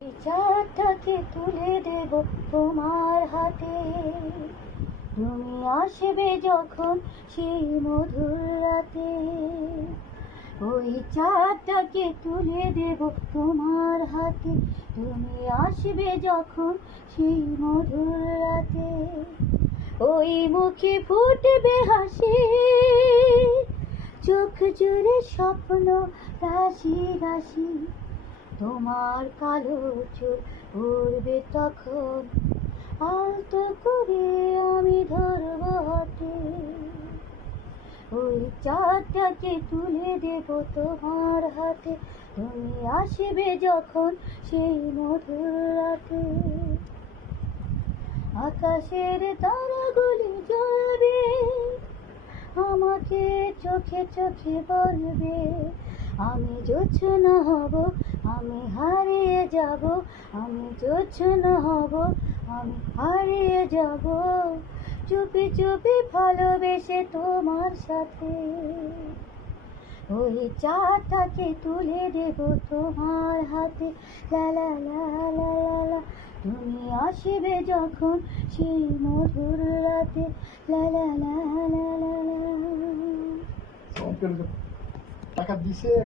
এই চারটাকে তুলে দেব তোমার হাতে, তুমি আসবে যখন সেই মধুর রাতে। ওই চারটাকে তুলে দেব তোমার হাতে, তুমি আসবে যখন সেই মধুর রাতে। ওই মুখে ফুটবে হাসি, চোখ জুড়ে স্বপ্ন রাশি রাশি। তোমার কালো চুল উড়বে তখন, আলতো করে আমি ধরব হাতে। ওই চাঁদটাকে তুলে দেব তোমার হাতে, তুমি আসবে যখন সেই মধুর রাতে। আকাশের তারাগুলি জ্বলবে, আমাকে চোখে চোখে বলবে আমি জোছনা হব, আমি হারিয়ে যাব। আমি জোছনা হব, আমি হারিয়ে যাব, চুপি চুপি ভালোবেসে তোমার সাথে। ওই চাঁদটাকে তুলে দেব তোমার হাতে, লা লা লা লা লা লা। তুমি আসবে যখন সেই মধুর রাতে, লা লা লা লা লা লা। টাকা দিছে।